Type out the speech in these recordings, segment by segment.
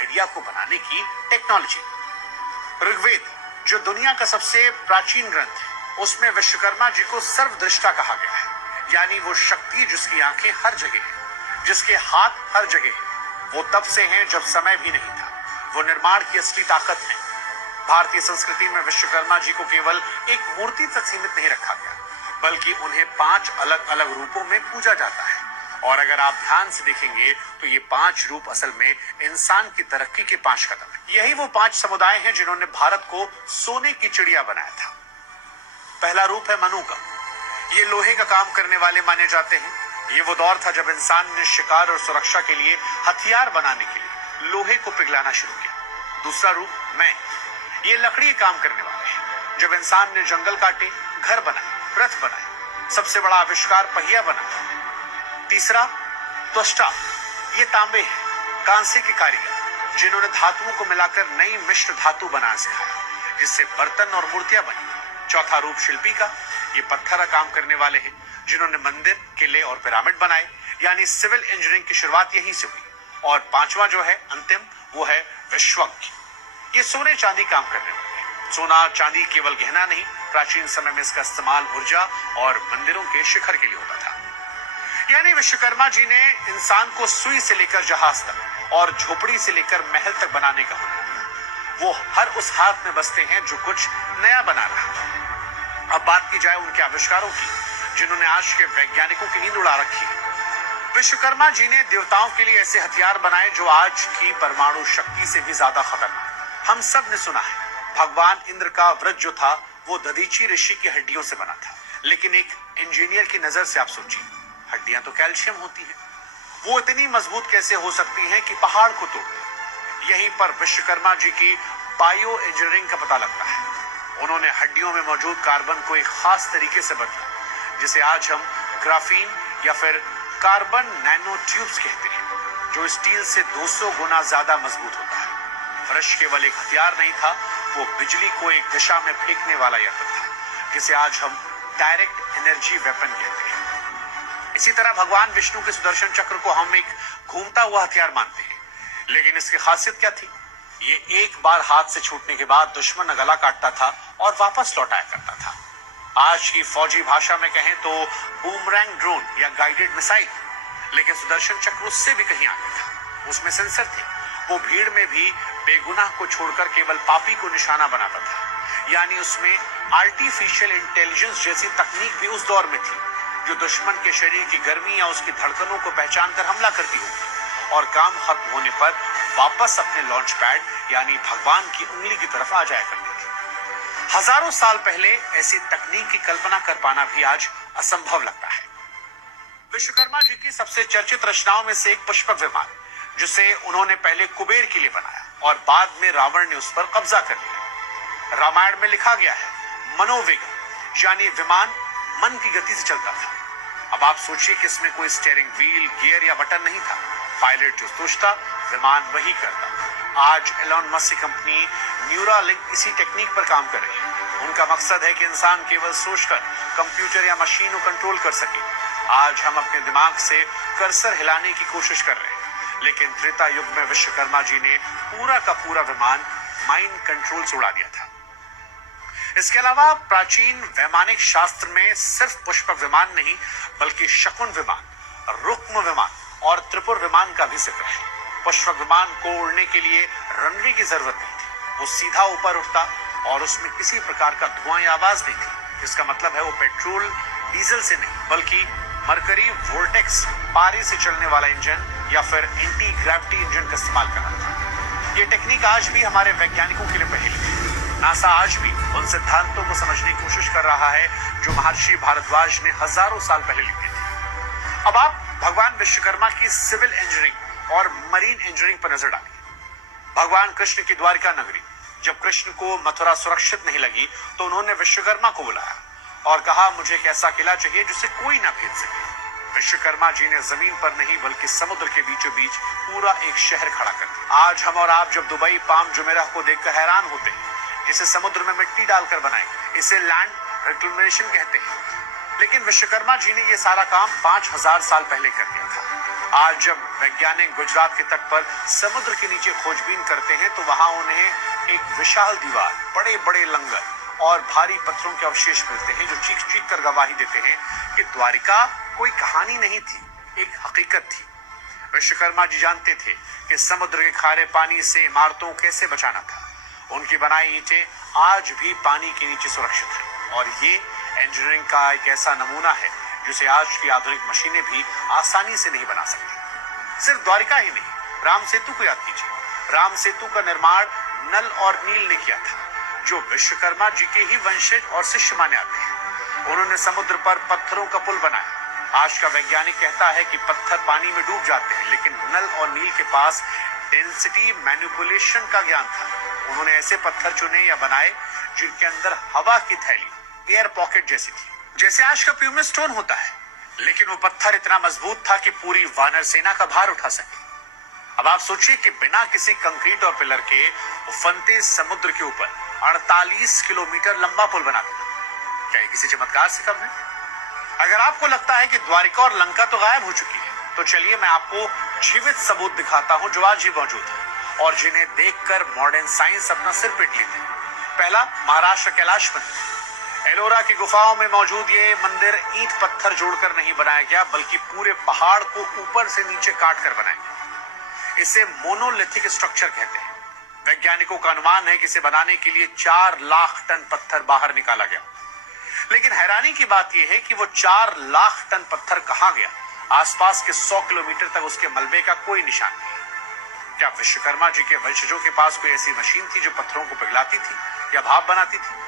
Idea को बनाने की टेक्नोलॉजी। ऋग्वेद, जो दुनिया का सबसे प्राचीन ग्रंथ है, उसमें विश्वकर्मा जी को सर्वदृष्टा कहा गया है, यानी वो शक्ति जिसकी आंखें हर जगह है, जिसके हाथ हर जगह है। वो तब से हैं जब समय भी नहीं था। वो निर्माण की असली ताकत है। भारतीय संस्कृति में विश्वकर्मा जी को केवल एक मूर्ति तक सीमित नहीं रखा गया, बल्कि उन्हें 5 अलग अलग रूपों में पूजा जाता है। और अगर आप ध्यान से देखेंगे तो ये 5 रूप असल में इंसान की तरक्की के 5 कदम हैं। यही वो 5 समुदाय हैं जिन्होंने भारत को सोने की चिड़िया बनाया था। पहला रूप है मनु का। ये लोहे का काम करने वाले माने जाते हैं। ये वो दौर था जब इंसान ने शिकार और सुरक्षा के लिए हथियार बनाने के लिए लोहे को पिघलाना शुरू किया। दूसरा रूप मैं। ये लकड़ी काम करने वाले हैं। जब इंसान ने जंगल काटे, घर बनाए, रथ बनाए, सबसे बड़ा आविष्कार पहिया बनाया। तीसरा त्वष्टा। ये तांबे हैं, कांसे के कारीगर, जिन्होंने धातुओं को मिलाकर नई मिश्र धातु बनाना सिखाया, जिससे बर्तन और मूर्तियां बनी। चौथा रूप शिल्पी का। ये पत्थर का काम करने वाले हैं, जिन्होंने मंदिर, किले और पिरामिड बनाए, यानी सिविल इंजीनियरिंग की शुरुआत यहीं से हुई। और पांचवा जो है अंतिम, वो है विश्वज्ञ। ये सोने चांदी काम करने वाले हैं। सोना चांदी केवल गहना नहीं, प्राचीन समय में इसका इस्तेमाल ऊर्जा और मंदिरों के शिखर के लिए होता था। यानी विश्वकर्मा जी ने इंसान को सुई से लेकर जहाज तक और झोपड़ी से लेकर महल तक बनाने का हुनर दिया। वो हर उस हाथ में बसते हैं जो कुछ नया बना रहा है। अब बात की जाए उनके आविष्कारों की, जिन्होंने आज के वैज्ञानिकों की नींद उड़ा रखी है। विश्वकर्मा जी ने देवताओं के लिए ऐसे हथियार बनाए जो आज की परमाणु शक्ति से भी ज्यादा खतरनाक। हम सब ने सुना है, भगवान इंद्र का वज्र जो था वो दधीची ऋषि की हड्डियों से बना था। लेकिन एक इंजीनियर की नजर से आप सोचिए, हड्डियां तो कैल्शियम होती हैं, वो इतनी मजबूत कैसे हो सकती हैं कि पहाड़ को तोड़ दे। यहीं पर विश्वकर्मा जी की बायो इंजीनियरिंग का पता लगता है। उन्होंने हड्डियों में मौजूद कार्बन को एक खास तरीके से बदला, जिसे आज हम ग्राफीन या फिर कार्बन नैनो ट्यूब्स कहते हैं, जो स्टील से 200 गुना ज्यादा मजबूत होता है। ब्रश केवल एक हथियार नहीं था, वो बिजली को एक दिशा में फेंकने वाला यंत्र था, जिसे आज हम डायरेक्ट एनर्जी वेपन कहते हैं। इसी तरह भगवान विष्णु के सुदर्शन चक्र को हम एक घूमता हुआ हथियार मानते हैं, लेकिन इसकी खासियत क्या थी? ये एक बार हाथ से छूटने के बाद दुश्मन का गला काटता था और वापस लौटाया करता था। आज की फौजी भाषा में कहें तो बूमरैंग ड्रोन या गाइडेड मिसाइल। लेकिन सुदर्शन चक्र उससे भी कहीं आगे था। उसमें सेंसर थे। वो भीड़ में भी बेगुनाह को छोड़कर केवल पापी को निशाना बनाता था। यानी उसमें आर्टिफिशियल इंटेलिजेंस जैसी तकनीक भी उस दौर में थी, जो दुश्मन के शरीर की गर्मी या उसकी धड़कनों को पहचान कर हमला करती होगी और काम खत्म होने पर वापस अपने लॉन्च पैड यानी भगवान की उंगली की तरफ आ जाया करती थी। हजारों साल पहले ऐसी तकनीक की कल्पना कर पाना भी आज असंभव लगता है। विश्वकर्मा जी की सबसे चर्चित रचनाओं में से एक पुष्पक विमान, जिसे उन्होंने पहले कुबेर के लिए बनाया और बाद में रावण ने उस पर कब्जा कर लिया। रामायण में लिखा गया है, मनोवेग यानी विमान मन की गति से चलता था। अब आप सोचिए कि इसमें कोई स्टीयरिंग व्हील, गियर या बटन नहीं था। पायलट जो सोचता, विमान वही करता। आज एलोन मस्क की कंपनी न्यूरालिंक इसी टेक्निक पर काम कर रही है। उनका मकसद है कि इंसान केवल सोचकर कंप्यूटर या मशीन को कंट्रोल कर सके। आज हम अपने दिमाग से कर्सर हिलाने की कोशिश कर रहे हैं, लेकिन त्रेता युग में विश्वकर्मा जी ने पूरा का पूरा विमान माइंड कंट्रोल से उड़ा दिया था। इसके अलावा प्राचीन वैमानिक शास्त्र में सिर्फ पुष्पक विमान नहीं, बल्कि शकुन विमान, रुक्म विमान और त्रिपुर विमान का भी जिक्र है। पुष्पक विमान को उड़ने के लिए रनवे की जरूरत नहीं थी। वो सीधा ऊपर उठता और उसमें किसी प्रकार का धुआं या आवाज नहीं थी। इसका मतलब है वो पेट्रोल डीजल से नहीं, बल्कि मरकरी वोल्टेक्स पारे से चलने वाला इंजन या फिर एंटी ग्रेविटी इंजन का इस्तेमाल कर रहा था। ये टेक्निक आज भी हमारे वैज्ञानिकों के लिए पहेली है। नासा आज भी उन सिद्धांतों को समझने की कोशिश कर रहा है जो महर्षि भारद्वाज ने हजारों साल पहले लिखे थे। अब आप भगवान विश्वकर्मा की सिविल इंजीनियरिंग और मरीन इंजीनियरिंग पर नजर डालिए। भगवान कृष्ण की द्वारिका नगरी, जब कृष्ण को मथुरा सुरक्षित नहीं लगी तो उन्होंने विश्वकर्मा को बुलाया और कहा, मुझे एक ऐसा किला चाहिए जिसे कोई ना भेद सके। विश्वकर्मा जी ने जमीन पर नहीं बल्कि समुद्र के बीचों बीच पूरा एक शहर खड़ा कर दिया। आज हम और आप जब दुबई पाम जुमेराह को देखकर हैरान होते हैं, जिसे समुद्र में मिट्टी डालकर बनाए, इसे लैंड रिक्लेमेशन कहते हैं। लेकिन विश्वकर्मा जी ने यह सारा काम 5000 साल पहले कर दिया था। आज जब वैज्ञानिक गुजरात के तट पर समुद्र के नीचे खोजबीन करते हैं तो वहां उन्हें एक विशाल दीवार, बड़े बड़े लंगर और भारी पत्थरों के अवशेष मिलते हैं जो चीख चीख कर गवाही देते हैं कि द्वारिका कोई कहानी नहीं थी, एक हकीकत थी। विश्वकर्मा जी जानते थे कि समुद्र के खारे पानी से इमारतों को कैसे बचाना था। उनकी बनाई ईंटें आज भी पानी के नीचे सुरक्षित हैं और ये इंजीनियरिंग का एक ऐसा नमूना है जिसे आज की आधुनिक मशीनें भी आसानी से नहीं बना सकती। सिर्फ द्वारिका ही नहीं, राम सेतु को याद कीजिए। राम सेतु का निर्माण नल और नील ने किया था, जो विश्वकर्मा जी के ही वंशज और शिष्य माने आते हैं। उन्होंने समुद्र पर पत्थरों का पुल बनाया। आज का वैज्ञानिक कहता है कि पत्थर पानी में डूब जाते हैं, लेकिन नल और नील के पास डेंसिटी मैनिपुलेशन का ज्ञान था। उन्होंने ऐसे पत्थर चुने या बनाए जिनके अंदर हवा की थैली, एयर पॉकेट जैसी थी, जैसे आज का प्यूमिन स्टोन होता है, लेकिन वो पत्थर इतना मजबूत था कि पूरी वानर सेना का भार उठा सके। अब आप सोचिए कि बिना किसी कंक्रीट और पिलर के उफनते समुद्र के ऊपर 48 किलोमीटर लंबा पुल बना देना, क्या ये किसी चमत्कार से कम है? अगर आपको लगता है कि द्वारिका और लंका तो गायब हो चुकी है, तो चलिए मैं आपको जीवित सबूत दिखाता हूं जो आज भी मौजूद है और जिन्हें देखकर मॉडर्न साइंस अपना सिर पीट लेती है। पहला, महाराष्ट्र कैलाश मंदिर। एलोरा की गुफाओं में मौजूद ये मंदिर ईंट पत्थर जोड़कर नहीं बनाया गया, बल्कि पूरे पहाड़ को ऊपर से नीचे काट कर बनाया गया। इसे मोनोलिथिक स्ट्रक्चर कहते हैं। वैज्ञानिकों का अनुमान है कि इसे बनाने के लिए 4 लाख टन पत्थर बाहर निकाला गया। लेकिन हैरानी की बात यह है कि वो 4 लाख टन पत्थर कहां गया? आसपास के 100 किलोमीटर तक उसके मलबे का कोई निशान नहीं। क्या विश्वकर्मा जी के वंशजों के पास कोई ऐसी मशीन थी जो पत्थरों को पिघलाती थी या भाप बनाती थी?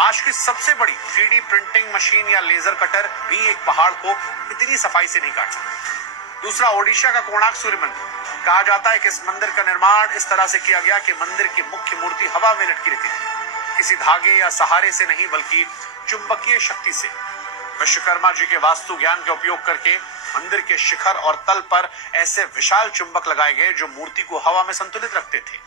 आज की सबसे बड़ी 3D प्रिंटिंग मशीन या लेजर कटर भी एक पहाड़ को इतनी सफाई से नहीं काट सकती। दूसरा, ओडिशा का कोणार्क सूर्य मंदिर। कहा जाता है कि इस मंदिर का निर्माण इस तरह से किया गया कि मंदिर की मुख्य मूर्ति हवा में लटकी रहती थी, किसी धागे या सहारे से नहीं, बल्कि चुंबकीय शक्ति से। विश्वकर्मा जी के वास्तु ज्ञान का उपयोग करके मंदिर के शिखर और तल पर ऐसे विशाल चुंबक लगाए गए जो मूर्ति को हवा में संतुलित रखते थे।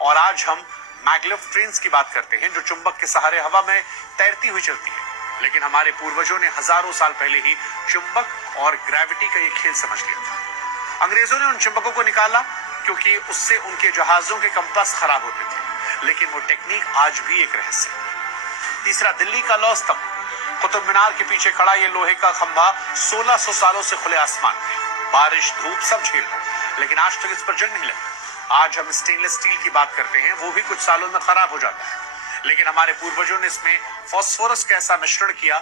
और आज हम मैग्लेव ट्रेन्स की बात करते हैं जो चुंबक के सहारे हवा में तैरती हुई चलती है, लेकिन हमारे पूर्वजों ने हजारों साल पहले ही चुंबक और ग्रेविटी का ये खेल समझ लिया था। अंग्रेजों ने उन चुंबकों को निकाला क्योंकि उससे उनके जहाजों के कंपास खराब होते थे, लेकिन वो टेक्निक आज भी एक रहस्य है। तीसरा, दिल्ली का लौह स्तंभ। कुतुब मीनार के पीछे खड़ा ये लोहे का खंभा 1600 सालों से खुले आसमान में, बारिश धूप सब झेल रहा है, लेकिन आज तक इस पर जंग नहीं लगी। आज हम स्टेनलेस स्टील की बात करते हैं, वो भी कुछ सालों में खराब हो जाता है, लेकिन हमारे पूर्वजों ने इसमें फास्फोरस का ऐसा मिश्रण किया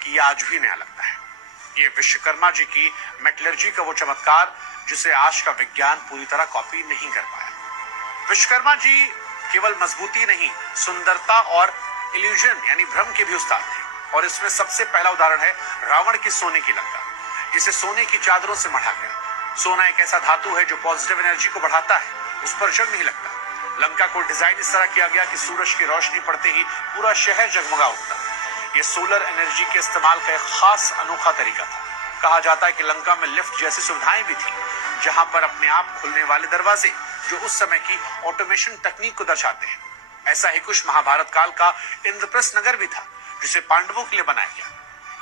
कि ये आज भी नया लगता है। ये विश्वकर्मा जी की मेटलर्जी का वो चमत्कार जिसे आज का विज्ञान पूरी तरह कॉपी नहीं कर पाया। विश्वकर्मा जी केवल मजबूती नहीं, सुंदरता और इल्यूजन यानी भ्रम के भी उस्ताद थे। और इसमें सबसे पहला उदाहरण है रावण की सोने की लंका, जिसे सोने की चादरों से मढ़ा गया। सोना एक ऐसा धातु है जो पॉजिटिव एनर्जी को बढ़ाता है, उस पर जंग नहीं लगता। लंका को डिजाइन इस तरह किया गया कि सूरज की रोशनी पड़ते ही पूरा शहर जगमगा उठता। ये सोलर एनर्जी के इस्तेमाल का एक खास अनोखा तरीका था। कहा जाता है कि लंका में लिफ्ट जैसी सुविधाएं भी थी, जहां पर अपने आप खुलने वाले दरवाजे, जो उस समय की ऑटोमेशन तकनीक को दर्शाते हैं। ऐसा ही कुछ महाभारत काल का इंद्रप्रस्थ नगर भी था, जिसे पांडवों के लिए बनाया गया।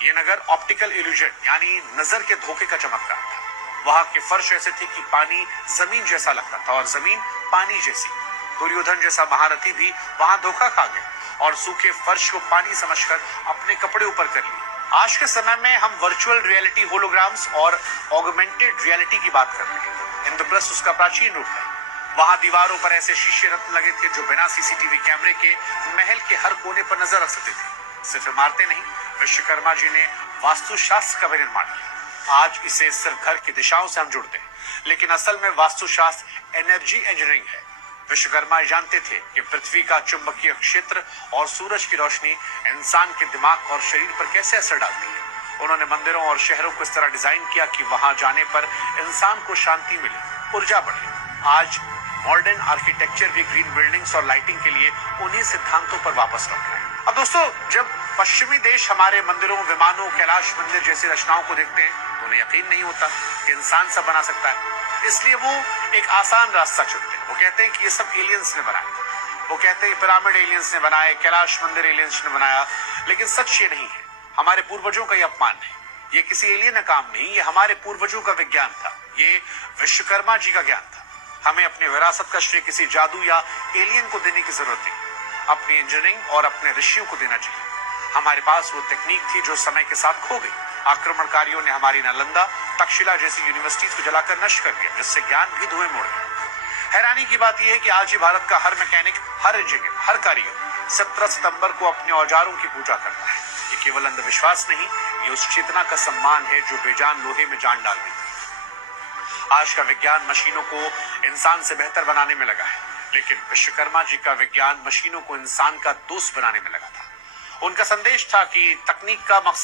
ये नगर ऑप्टिकल इल्यूजन यानी नजर के धोखे का चमत्कार था। वहां के फर्श ऐसे थे कि पानी जमीन जैसा लगता था और जमीन पानी जैसी। दुर्योधन जैसा महारथी भी वहां धोखा खा गया और सूखे फर्श को पानी समझकर अपने कपड़े ऊपर कर लिए। आज के समय में हम वर्चुअल रियलिटी, होलोग्राम्स और ऑगमेंटेड रियलिटी की बात कर रहे हैं। इंद्रप्रस्थ उसका प्राचीन रूप है। वहां दीवारों पर ऐसे शीशे रत्न लगे थे जो बिना सीसीटीवी कैमरे के महल के हर कोने पर नजर रख सकते थे। सिर्फ इमारतें नहीं, विश्वकर्मा जी ने वास्तुशास्त्र का भी निर्माण किया। आज इसे सिर्फ घर की दिशाओं से हम जुड़ते हैं, लेकिन असल में वास्तुशास्त्र एनर्जी इंजीनियरिंग है। विश्वकर्मा जानते थे कि पृथ्वी का चुंबकीय क्षेत्र और सूरज की रोशनी इंसान के दिमाग और शरीर पर कैसे असर डालती है। उन्होंने मंदिरों और शहरों को इस तरह डिजाइन किया कि वहां जाने पर इंसान को शांति मिले, ऊर्जा बढ़े। आज मॉडर्न आर्किटेक्चर भी ग्रीन बिल्डिंग्स और लाइटिंग के लिए उन्हीं सिद्धांतों पर वापस लौट रहे हैं। अब दोस्तों, जब पश्चिमी देश हमारे मंदिरों, विमानों, कैलाश मंदिर जैसी रचनाओं को देखते हैं तो उन्हें यकीन नहीं होता कि इंसान सब बना सकता है। इसलिए वो एक आसान रास्ता चुनते हैं। वो कहते हैं कि ये सब एलियंस ने बनाया। वो कहते हैं पिरामिड एलियंस ने बनाए, कैलाश मंदिर एलियंस ने बनाया, लेकिन सच ये नहीं है। हमारे पूर्वजों का ये अपमान है। ये किसी एलियन का काम नहीं, ये हमारे पूर्वजों का विज्ञान था। ये विश्वकर्मा जी का ज्ञान था। हमें अपनी विरासत का श्रेय किसी जादू या एलियन को देने की जरूरत नहीं, अपनी इंजीनियरिंग और अपने ऋषियों को देना चाहिए। हमारे पास वो तकनीक थी जो समय के साथ खो गई। आक्रमणकारियों ने हमारी नालंदा, तक्षशिला जैसी यूनिवर्सिटीज को जलाकर नष्ट कर दिया, जिससे ज्ञान भी धुएं में उड़ गया। हैरानी की बात यह है कि आज ही भारत का हर मैकेनिक, हर इंजीनियर, हर कारीगर 17 सितंबर को अपने औजारों की पूजा करता है। ये केवल अंधविश्वास नहीं, ये उस चेतना का सम्मान है जो बेजान लोहे में जान डाल देती है। आज का विज्ञान मशीनों को इंसान से बेहतर बनाने में लगा है, लेकिन विश्वकर्मा जी का विज्ञान मशीनों को इंसान का दोस्त बनाने में लगा था। उनका संदेश था कि तकनीक का मकसद